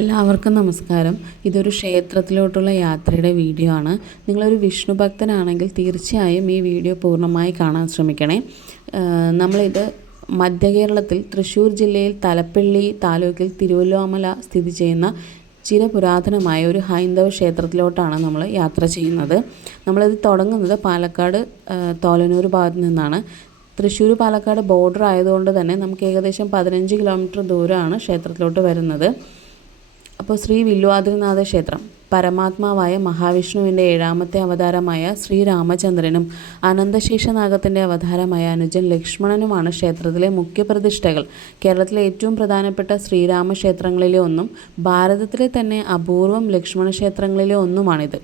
എല്ലാവർക്കും നമസ്കാരം. ഇതൊരു ക്ഷേത്രത്തിലോട്ടുള്ള യാത്രയുടെ വീഡിയോ ആണ്. നിങ്ങളൊരു വിഷ്ണു ഭക്തനാണെങ്കിൽ തീർച്ചയായും ഈ വീഡിയോ പൂർണ്ണമായി കാണാൻ ശ്രമിക്കണേ. നമ്മളിത് മധ്യ കേരളത്തിൽ തൃശ്ശൂർ ജില്ലയിൽ തലപ്പള്ളി താലൂക്കിൽ തിരുവല്ലോമല സ്ഥിതി ചെയ്യുന്ന ചിരപുരാതനമായ ഒരു ഹൈന്ദവ ക്ഷേത്രത്തിലോട്ടാണ് നമ്മൾ യാത്ര ചെയ്യുന്നത്. നമ്മളിത് തുടങ്ങുന്നത് പാലക്കാട് തോലനൂർ ഭാഗത്ത് നിന്നാണ്. തൃശ്ശൂർ പാലക്കാട് ബോർഡർ ആയതുകൊണ്ട് തന്നെ നമുക്ക് ഏകദേശം 15 കിലോമീറ്റർ ദൂരമാണ് ക്ഷേത്രത്തിലോട്ട് വരുന്നത്. അപ്പോൾ ശ്രീ വില്വാദ്രിനാഥ ക്ഷേത്രം പരമാത്മാവായ മഹാവിഷ്ണുവിൻ്റെ 7ാമത്തെ അവതാരമായ ശ്രീരാമചന്ദ്രനും അനന്തശേഷനാഗത്തിൻ്റെ അവതാരമായ അനുജൻ ലക്ഷ്മണനുമാണ് ക്ഷേത്രത്തിലെ മുഖ്യപ്രതിഷ്ഠകൾ. കേരളത്തിലെ ഏറ്റവും പ്രധാനപ്പെട്ട ശ്രീരാമ ക്ഷേത്രങ്ങളിലെ ഒന്നും ഭാരതത്തിലെ തന്നെ അപൂർവം ലക്ഷ്മണ ക്ഷേത്രങ്ങളിലെ ഒന്നുമാണിത്.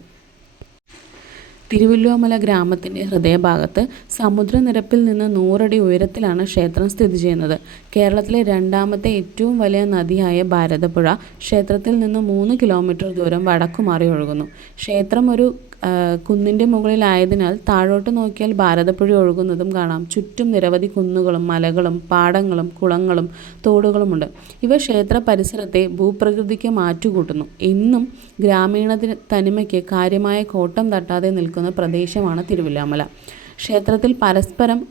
തിരുവല്ലോമല ഗ്രാമത്തിൻ്റെ ഹൃദയഭാഗത്ത് സമുദ്രനിരപ്പിൽ നിന്ന് 100 അടി ഉയരത്തിലാണ് ക്ഷേത്രം സ്ഥിതി ചെയ്യുന്നത്. കേരളത്തിലെ 2ാമത്തെ ഏറ്റവും വലിയ നദിയായ ഭാരതപ്പുഴ ക്ഷേത്രത്തിൽ നിന്ന് 3 കിലോമീറ്റർ ദൂരം വടക്കുമാറി ഒഴുകുന്നു. ക്ഷേത്രം ഒരു കുന്നിൻ്റെ മുകളിലായതിനാൽ താഴോട്ട് നോക്കിയാൽ ഭാരതപ്പുഴ ഒഴുകുന്നതും കാണാം. ചുറ്റും നിരവധി കുന്നുകളും മലകളും പാടങ്ങളും കുളങ്ങളും തോടുകളുമുണ്ട്. ഇവ ക്ഷേത്ര പരിസരത്തെ ഭൂപ്രകൃതിക്ക് മാറ്റുകൂട്ടുന്നു. ഇന്നും ഗ്രാമീണ തനിമയ്ക്ക് കാര്യമായ കോട്ടം തട്ടാതെ നിൽക്കുന്ന പ്രദേശമാണ് തിരുവല്ലോമല. ക്ഷേത്രത്തിൽ പരസ്പരം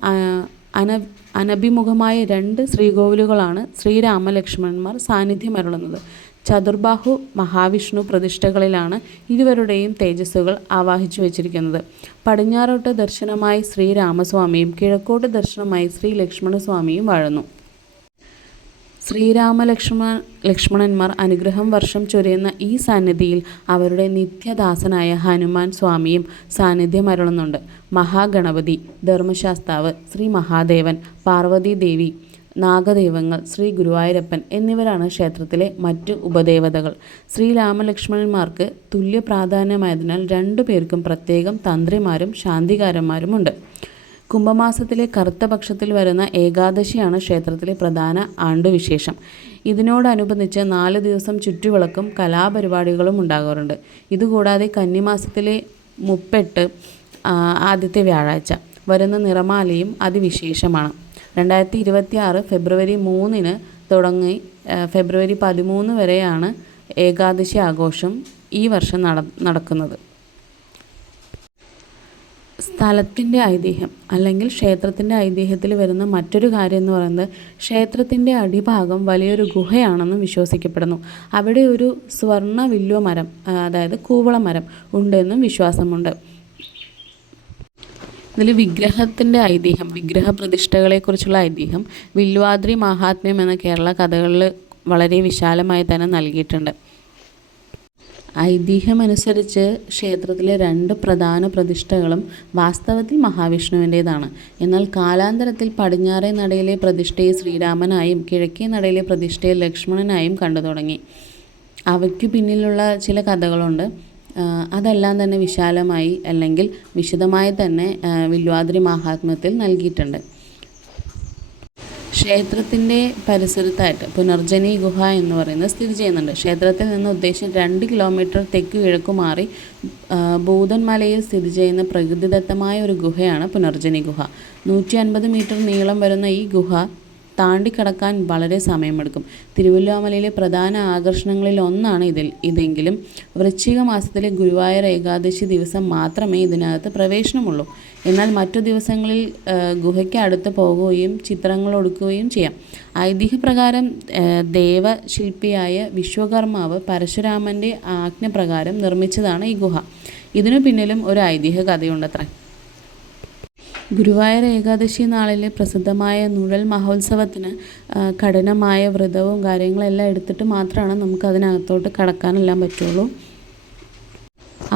അനഭിമുഖമായ 2 ശ്രീകോവിലുകളാണ് ശ്രീരാമലക്ഷ്മണന്മാർ സാന്നിധ്യമരുളുന്നത്. ചതുർബാഹു മഹാവിഷ്ണു പ്രതിഷ്ഠകളിലാണ് ഇരുവരുടെയും തേജസ്സുകൾ ആവാഹിച്ചു വച്ചിരിക്കുന്നത്. പടിഞ്ഞാറോട്ട് ദർശനമായി ശ്രീരാമസ്വാമിയും കിഴക്കോട്ട് ദർശനമായി ശ്രീ ലക്ഷ്മണസ്വാമിയും വാഴുന്നു. ലക്ഷ്മണന്മാർ അനുഗ്രഹം വർഷം ചൊരിയുന്ന ഈ സന്നിധിയിൽ അവരുടെ നിത്യദാസനായ ഹനുമാൻ സ്വാമിയും സാന്നിധ്യമരുളുന്നുണ്ട്. മഹാഗണപതി, ധർമ്മശാസ്താവ്, ശ്രീ മഹാദേവൻ, പാർവതീദേവി, നാഗദൈവങ്ങൾ, ശ്രീ ഗുരുവായൂരപ്പൻ എന്നിവരാണ് ക്ഷേത്രത്തിലെ മറ്റു ഉപദേവതകൾ. ശ്രീരാമലക്ഷ്മണന്മാർക്ക് തുല്യ പ്രാധാന്യമായതിനാൽ 2 പേർക്കും പ്രത്യേകം തന്ത്രിമാരും ശാന്തികാരന്മാരുമുണ്ട്. കുംഭമാസത്തിലെ കറുത്ത പക്ഷത്തിൽ വരുന്ന ഏകാദശിയാണ് ക്ഷേത്രത്തിലെ പ്രധാന ആണ്ടുവിശേഷം. ഇതിനോടനുബന്ധിച്ച് 4 ദിവസം ചുറ്റുവിളക്കും കലാപരിപാടികളും ഉണ്ടാകാറുണ്ട്. ഇതുകൂടാതെ കന്നിമാസത്തിലെ 38 ആദ്യത്തെ വ്യാഴാഴ്ച വരുന്ന നിറമാലയും അതിവിശേഷമാണ്. 2026 ഫെബ്രുവരി 3 തുടങ്ങി ഫെബ്രുവരി 13 വരെയാണ് ഏകാദശി ആഘോഷം ഈ വർഷം നടക്കുന്നത്. സ്ഥലത്തിൻ്റെ ഐതിഹ്യം അല്ലെങ്കിൽ ക്ഷേത്രത്തിൻ്റെ ഐതിഹ്യത്തിൽ വരുന്ന മറ്റൊരു കാര്യം എന്ന് പറയുന്നത് ക്ഷേത്രത്തിൻ്റെ അടിഭാഗം വലിയൊരു ഗുഹയാണെന്ന് വിശ്വസിക്കപ്പെടുന്നു. അവിടെ ഒരു സ്വർണ്ണ വില്വ മരം, അതായത് കൂവളമരം ഉണ്ടെന്നും വിശ്വാസമുണ്ട്. ഇതിൽ വിഗ്രഹത്തിൻ്റെ ഐതിഹ്യം, വിഗ്രഹ പ്രതിഷ്ഠകളെക്കുറിച്ചുള്ള ഐതിഹ്യം വില്വാദ്രി മാഹാത്മ്യം എന്ന കേരള കഥകളിൽ വളരെ വിശാലമായി തന്നെ നൽകിയിട്ടുണ്ട്. ഐതിഹ്യമനുസരിച്ച് ക്ഷേത്രത്തിലെ 2 പ്രധാന പ്രതിഷ്ഠകളും വാസ്തവത്തിൽ മഹാവിഷ്ണുവിൻ്റേതാണ്. എന്നാൽ കാലാന്തരത്തിൽ പടിഞ്ഞാറേ നടയിലെ പ്രതിഷ്ഠയെ ശ്രീരാമനായും കിഴക്കേ നടയിലെ പ്രതിഷ്ഠയെ ലക്ഷ്മണനായും കണ്ടു തുടങ്ങി. അവയ്ക്കു പിന്നിലുള്ള ചില കഥകളുണ്ട്. അതെല്ലാം തന്നെ വിശാലമായി അല്ലെങ്കിൽ വിശദമായി തന്നെ വില്വാദ്രി മാഹാത്മ്യത്തിൽ നൽകിയിട്ടുണ്ട്. ക്ഷേത്രത്തിൻ്റെ പരിസരത്തായിട്ട് പുനർജനി ഗുഹ എന്ന് പറയുന്നത് സ്ഥിതി ചെയ്യുന്നുണ്ട്. ക്ഷേത്രത്തിൽ നിന്ന് ഉദ്ദേശം 2 കിലോമീറ്റർ തെക്ക് കിഴക്കു മാറി ഭൂതൻമലയിൽ സ്ഥിതി ചെയ്യുന്ന പ്രകൃതിദത്തമായ ഒരു ഗുഹയാണ് പുനർജനി ഗുഹ. 150 മീറ്റർ നീളം വരുന്ന ഈ ഗുഹ താണ്ടിക്കടക്കാൻ വളരെ സമയമെടുക്കും. തിരുവല്ലോമലയിലെ പ്രധാന ആകർഷണങ്ങളിൽ ഒന്നാണ് ഇതെങ്കിലും വൃശ്ചിക മാസത്തിലെ ഗുരുവായൂർ ഏകാദശി ദിവസം മാത്രമേ ഇതിനകത്ത് പ്രവേശനമുള്ളൂ. എന്നാൽ മറ്റു ദിവസങ്ങളിൽ ഗുഹയ്ക്ക് അടുത്ത് പോകുകയും ചിത്രങ്ങൾ എടുക്കുകയും ചെയ്യാം. ഐതിഹ്യപ്രകാരം ദേവശില്പിയായ വിശ്വകർമാവ് പരശുരാമൻ്റെ ആജ്ഞപ്രകാരം നിർമ്മിച്ചതാണ് ഈ ഗുഹ. ഇതിനു പിന്നിലും ഒരു ഐതിഹ്യ കഥയുണ്ടത്രേ. ഗുരുവായൂർ ഏകാദശി നാളിലെ പ്രസിദ്ധമായ നുഴൽ മഹോത്സവത്തിന് കഠിനമായ വ്രതവും കാര്യങ്ങളെല്ലാം എടുത്തിട്ട് മാത്രമാണ് നമുക്ക് അതിനകത്തോട്ട് കടക്കാനെല്ലാം പറ്റുള്ളൂ.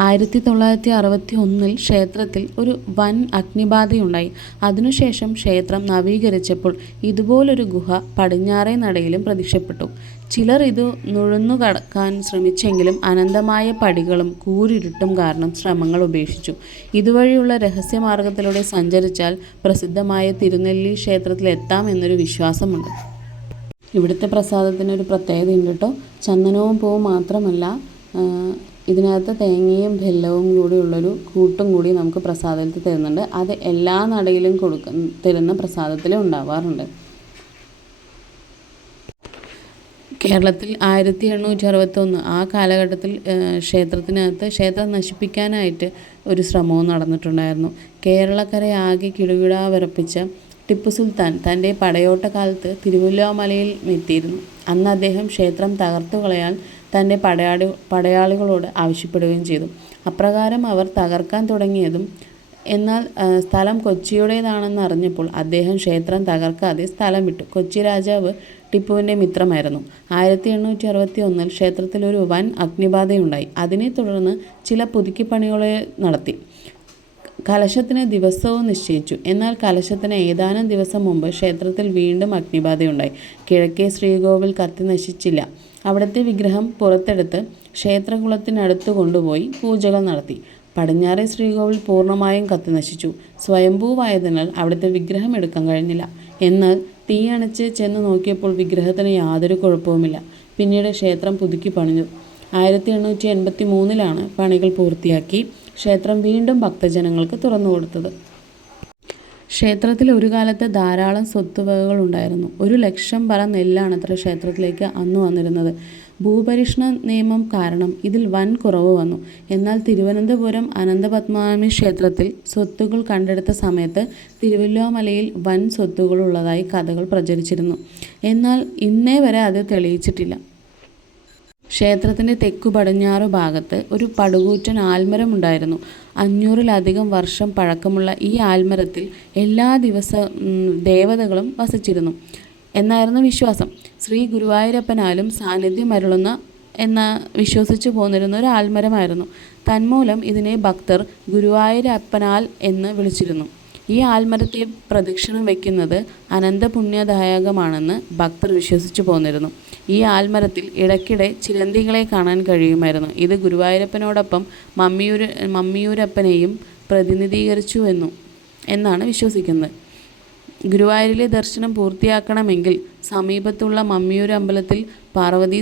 1961 ക്ഷേത്രത്തിൽ ഒരു വൻ അഗ്നിബാധയുണ്ടായി. അതിനുശേഷം ക്ഷേത്രം നവീകരിച്ചപ്പോൾ ഇതുപോലൊരു ഗുഹ പടിഞ്ഞാറേ നടയിലും പ്രത്യക്ഷപ്പെട്ടു. ചിലർ ഇത് നുഴന്നു കടക്കാൻ ശ്രമിച്ചെങ്കിലും അനന്തമായ പടികളും കൂരിരുട്ടും കാരണം ശ്രമങ്ങൾ ഉപേക്ഷിച്ചു. ഇതുവഴിയുള്ള രഹസ്യമാർഗത്തിലൂടെ സഞ്ചരിച്ചാൽ പ്രസിദ്ധമായ തിരുനെല്ലി ക്ഷേത്രത്തിലെത്താം എന്നൊരു വിശ്വാസമുണ്ട്. ഇവിടുത്തെ പ്രസാദത്തിനൊരു പ്രത്യേകതയുണ്ട് കേട്ടോ. ചന്ദനവും പൂവും മാത്രമല്ല, ഇതിനകത്ത് തേങ്ങയും വെല്ലവും കൂടിയുള്ളൊരു കൂട്ടും കൂടി നമുക്ക് പ്രസാദത്തിൽ തരുന്നുണ്ട്. അത് എല്ലാ നടയിലും തരുന്ന പ്രസാദത്തിലും ഉണ്ടാവാറുണ്ട്. കേരളത്തിൽ 1861 ആ കാലഘട്ടത്തിൽ ക്ഷേത്രം നശിപ്പിക്കാനായിട്ട് ഒരു ശ്രമവും നടന്നിട്ടുണ്ടായിരുന്നു. കേരളക്കരയാകെ കിടുകിടാ വിറപ്പിച്ച ടിപ്പു സുൽത്താൻ തൻ്റെ പടയോട്ട കാലത്ത് തിരുവല്ലോമലയിൽ എത്തിയിരുന്നു. അന്ന് അദ്ദേഹം ക്ഷേത്രം തകർത്തു കളയാൻ തൻ്റെ പടയാളികളോട് ആവശ്യപ്പെടുകയും ചെയ്തു. അപ്രകാരം അവർ തകർക്കാൻ തുടങ്ങിയതും എന്നാൽ സ്ഥലം കൊച്ചിയുടേതാണെന്ന് അറിഞ്ഞപ്പോൾ അദ്ദേഹം ക്ഷേത്രം തകർക്കാതെ സ്ഥലം വിട്ടു. കൊച്ചി രാജാവ് ടിപ്പുവിൻ്റെ മിത്രമായിരുന്നു. 1861 ക്ഷേത്രത്തിൽ ഒരു വൻ അഗ്നിബാധയുണ്ടായി. അതിനെ തുടർന്ന് ചില പുതുക്കിപ്പണികളെ നടത്തി. കലശത്തിന് ദിവസവും നിശ്ചയിച്ചു. എന്നാൽ കലശത്തിന് ഏതാനും ദിവസം മുമ്പ് ക്ഷേത്രത്തിൽ വീണ്ടും അഗ്നിബാധയുണ്ടായി. കിഴക്കേ ശ്രീകോവിൽ കത്തി നശിച്ചില്ല. അവിടുത്തെ വിഗ്രഹം പുറത്തെടുത്ത് ക്ഷേത്രകുളത്തിനടുത്ത് കൊണ്ടുപോയി പൂജകൾ നടത്തി. പടിഞ്ഞാറേ ശ്രീകോവിൽ പൂർണ്ണമായും കത്തി നശിച്ചു. സ്വയംഭൂവായതിനാൽ അവിടുത്തെ വിഗ്രഹം എടുക്കാൻ കഴിഞ്ഞില്ല. എന്നാൽ തീയണച്ച് ചെന്ന് നോക്കിയപ്പോൾ വിഗ്രഹത്തിന് യാതൊരു കുഴപ്പവുമില്ല. പിന്നീട് ക്ഷേത്രം പുതുക്കി പണിഞ്ഞു. 1883 പണികൾ പൂർത്തിയാക്കി ക്ഷേത്രം വീണ്ടും ഭക്തജനങ്ങൾക്ക് തുറന്നുകൊടുത്തത്. ക്ഷേത്രത്തിൽ ഒരു കാലത്ത് ധാരാളം സ്വത്തുവകകൾ ഉണ്ടായിരുന്നു. 1,00,000 പറ നെല്ലാണത്രേ ക്ഷേത്രത്തിലേക്ക് അന്ന് വന്നിരുന്നത്. ഭൂപരിഷ്ണ നിയമം കാരണം ഇതിൽ വൻ കുറവ് വന്നു. എന്നാൽ തിരുവനന്തപുരം അനന്തപത്മനാഭ ക്ഷേത്രത്തിൽ സ്വത്തുകൾ കണ്ടെടുത്ത സമയത്ത് തിരുവല്ലോമലയിൽ വൻ സ്വത്തുകളുള്ളതായി കഥകൾ പ്രചരിച്ചിരുന്നു. എന്നാൽ ഇന്നേ വരെ അത് തെളിയിച്ചിട്ടില്ല. ക്ഷേത്രത്തിൻ്റെ തെക്കു പടിഞ്ഞാറു ഭാഗത്ത് ഒരു പടുകൂറ്റൻ ആൽമരം ഉണ്ടായിരുന്നു. 500-ലധികം വർഷം പഴക്കമുള്ള ഈ ആൽമരത്തിൽ എല്ലാ ദേവതകളും വസിച്ചിരുന്നു എന്നായിരുന്നു വിശ്വാസം. ശ്രീ ഗുരുവായൂരപ്പനാലും സാന്നിധ്യം അരുളുന്ന എന്ന് വിശ്വസിച്ചു പോന്നിരുന്ന ഒരു ആൽമരമായിരുന്നു. തന്മൂലം ഇതിനെ ഭക്തർ ഗുരുവായൂരപ്പനാൽ എന്ന് വിളിച്ചിരുന്നു. ഈ ആൽമരത്തെ പ്രദക്ഷിണം വയ്ക്കുന്നത് അനന്തപുണ്യദായകമാണെന്ന് ഭക്തർ വിശ്വസിച്ചു പോന്നിരുന്നു. ഈ ആൽമരത്തിൽ ഇടയ്ക്കിടെ ചിലന്തികളെ കാണാൻ കഴിയുമായിരുന്നു. ഇത് ഗുരുവായൂരപ്പനോടൊപ്പം മമ്മിയൂരപ്പനെയും പ്രതിനിധീകരിച്ചു എന്നാണ് വിശ്വസിക്കുന്നത്. ഗുരുവായൂരിലെ ദർശനം പൂർത്തിയാക്കണമെങ്കിൽ സമീപത്തുള്ള മമ്മിയൂർ അമ്പലത്തിൽ പാർവതി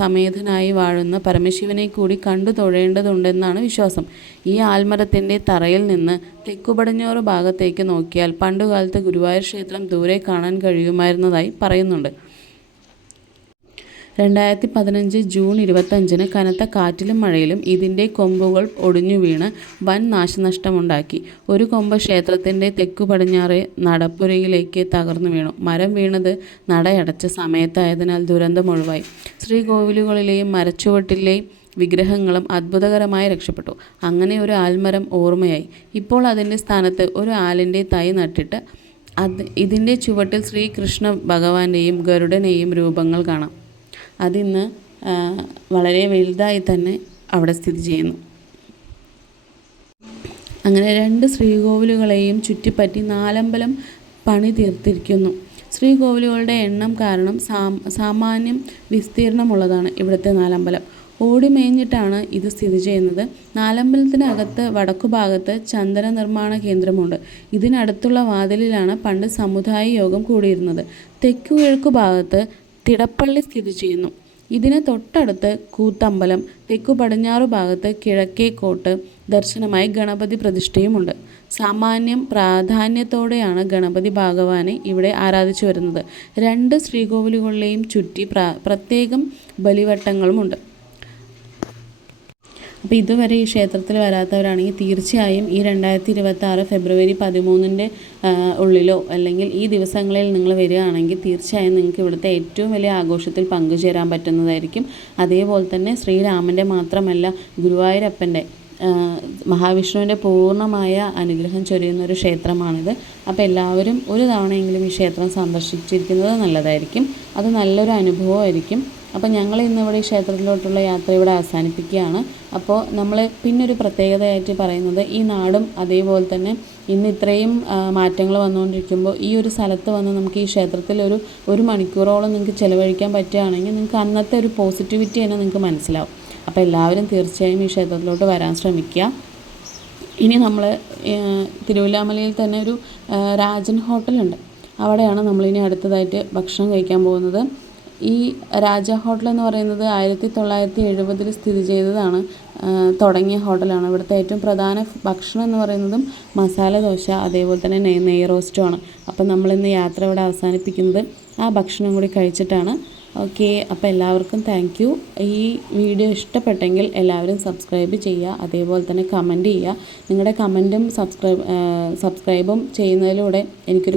സമേതനായി വാഴുന്ന പരമശിവനെ കൂടി കണ്ടു തൊഴേണ്ടതുണ്ടെന്നാണ് വിശ്വാസം. ഈ ആൽമരത്തിൻ്റെ തറയിൽ നിന്ന് തെക്കുപടിഞ്ഞാറ് ഭാഗത്തേക്ക് നോക്കിയാൽ പണ്ടുകാലത്ത് ഗുരുവായൂർ ക്ഷേത്രം ദൂരെ കാണാൻ കഴിയുമായിരുന്നതായി പറയുന്നുണ്ട്. 2015 ജൂൺ 25 കനത്ത കാറ്റിലും മഴയിലും ഇതിൻ്റെ കൊമ്പുകൾ ഒടിഞ്ഞു വീണ് വൻ നാശനഷ്ടമുണ്ടാക്കി. ഒരു കൊമ്പ് ക്ഷേത്രത്തിൻ്റെ തെക്കു പടിഞ്ഞാറേ നടപ്പുരയിലേക്ക് തകർന്നു വീണു. മരം വീണത് നടയടച്ച സമയത്തായതിനാൽ ദുരന്തം ഒഴിവായി. ശ്രീകോവിലുകളിലെയും മരച്ചുവട്ടിലെയും വിഗ്രഹങ്ങളും അത്ഭുതകരമായി രക്ഷപ്പെട്ടു. അങ്ങനെ ഒരു ആൽമരം ഓർമ്മയായി. ഇപ്പോൾ അതിൻ്റെ സ്ഥാനത്ത് ഒരു ആലിൻ്റെ തൈ നട്ടിട്ട് ഇതിൻ്റെ ചുവട്ടിൽ ശ്രീകൃഷ്ണ ഭഗവാന്റെയും ഗരുഡനെയും രൂപങ്ങൾ കാണാം. അതിന്ന് വളരെ വലുതായി തന്നെ അവിടെ സ്ഥിതി ചെയ്യുന്നു. അങ്ങനെ 2 ശ്രീകോവിലുകളെയും ചുറ്റിപ്പറ്റി 4 അമ്പലം പണി തീർത്തിരിക്കുന്നു. ശ്രീകോവിലുകളുടെ എണ്ണം കാരണം സാമാന്യം വിസ്തീർണമുള്ളതാണ് ഇവിടുത്തെ 4 അമ്പലം. ഓടി മേഞ്ഞിട്ടാണ് ഇത് സ്ഥിതി ചെയ്യുന്നത്. 4 അമ്പലത്തിനകത്ത് വടക്കുഭാഗത്ത് ചന്ദന നിർമ്മാണ കേന്ദ്രമുണ്ട്. ഇതിനടുത്തുള്ള വാതിലിലാണ് പണ്ട് സമുദായ യോഗം കൂടിയിരുന്നത്. തെക്കുകിഴക്കു ഭാഗത്ത് തിടപ്പള്ളി സ്ഥിതി ചെയ്യുന്നു. ഇതിന് തൊട്ടടുത്ത് കൂത്തമ്പലം, തെക്കു പടിഞ്ഞാറു ഭാഗത്ത് കിഴക്കേക്കോട്ട് ദർശനമായി ഗണപതി പ്രതിഷ്ഠയുമുണ്ട്. സാമാന്യം പ്രാധാന്യത്തോടെയാണ് ഗണപതി ഭഗവാനെ ഇവിടെ ആരാധിച്ചു വരുന്നത്. 2 ശ്രീകോവിലുകളിലെയും ചുറ്റി പ്രത്യേകം ബലിവട്ടങ്ങളുമുണ്ട്. അപ്പോൾ ഇതുവരെ ഈ ക്ഷേത്രത്തിൽ വരാത്തവരാണെങ്കിൽ തീർച്ചയായും ഈ 2026 ഫെബ്രുവരി 13 ഉള്ളിലോ അല്ലെങ്കിൽ ഈ ദിവസങ്ങളിൽ നിങ്ങൾ വരികയാണെങ്കിൽ തീർച്ചയായും നിങ്ങൾക്ക് ഇവിടുത്തെ ഏറ്റവും വലിയ ആഘോഷത്തിൽ പങ്കുചേരാൻ പറ്റുന്നതായിരിക്കും. അതേപോലെ തന്നെ ശ്രീരാമൻ്റെ മാത്രമല്ല ഗുരുവായൂരപ്പൻ്റെ മഹാവിഷ്ണുവിൻ്റെ പൂർണ്ണമായ അനുഗ്രഹം ചൊരിയുന്ന ഒരു ക്ഷേത്രമാണിത്. അപ്പോൾ എല്ലാവരും ഒരു തവണയെങ്കിലും ഈ ക്ഷേത്രം സന്ദർശിച്ചിരിക്കുന്നത് നല്ലതായിരിക്കും. അത് നല്ലൊരു അനുഭവമായിരിക്കും. അപ്പോൾ ഞങ്ങൾ ഇന്നിവിടെ ഈ ക്ഷേത്രത്തിലോട്ടുള്ള യാത്ര ഇവിടെ അവസാനിപ്പിക്കുകയാണ്. അപ്പോൾ നമ്മൾ പിന്നൊരു പ്രത്യേകതയായിട്ട് പറയുന്നത് ഈ നാടും അതേപോലെ തന്നെ ഇന്ന് ഇത്രയും മാറ്റങ്ങൾ വന്നുകൊണ്ടിരിക്കുമ്പോൾ ഈ ഒരു സ്ഥലത്ത് വന്ന് നമുക്ക് ഈ ക്ഷേത്രത്തിൽ ഒരു മണിക്കൂറോളം നിങ്ങൾക്ക് ചിലവഴിക്കാൻ പറ്റുകയാണെങ്കിൽ നിങ്ങൾക്ക് അന്നത്തെ ഒരു പോസിറ്റിവിറ്റി തന്നെ നിങ്ങൾക്ക് മനസ്സിലാവും. അപ്പോൾ എല്ലാവരും തീർച്ചയായും ഈ ക്ഷേത്രത്തിലോട്ട് വരാൻ ശ്രമിക്കുക. ഇനി നമ്മൾ തിരുവല്ലാമലയിൽ തന്നെ ഒരു രാജൻ ഹോട്ടലുണ്ട്. അവിടെയാണ് നമ്മളിനി അടുത്തതായിട്ട് ഭക്ഷണം കഴിക്കാൻ പോകുന്നത്. ഈ രാജ ഹോട്ടൽ എന്ന് പറയുന്നത് 1970 സ്ഥിതി ചെയ്തതാണ്, തുടങ്ങിയ ഹോട്ടലാണ്. ഇവിടുത്തെ ഏറ്റവും പ്രധാന ഭക്ഷണം എന്ന് പറയുന്നതും മസാല ദോശ അതേപോലെ തന്നെ നെയ് റോസ്റ്റുമാണ്. അപ്പം നമ്മളിന്ന് യാത്ര ഇവിടെ അവസാനിപ്പിക്കുന്നത് ആ ഭക്ഷണം കൂടി കഴിച്ചിട്ടാണ്. ഓക്കെ, അപ്പോൾ എല്ലാവർക്കും താങ്ക് യു. ഈ വീഡിയോ ഇഷ്ടപ്പെട്ടെങ്കിൽ എല്ലാവരും സബ്സ്ക്രൈബ് ചെയ്യുക, അതേപോലെ തന്നെ കമൻറ്റ് ചെയ്യുക. നിങ്ങളുടെ കമൻറ്റും സബ്സ്ക്രൈബും ചെയ്യുന്നതിലൂടെ എനിക്കൊരു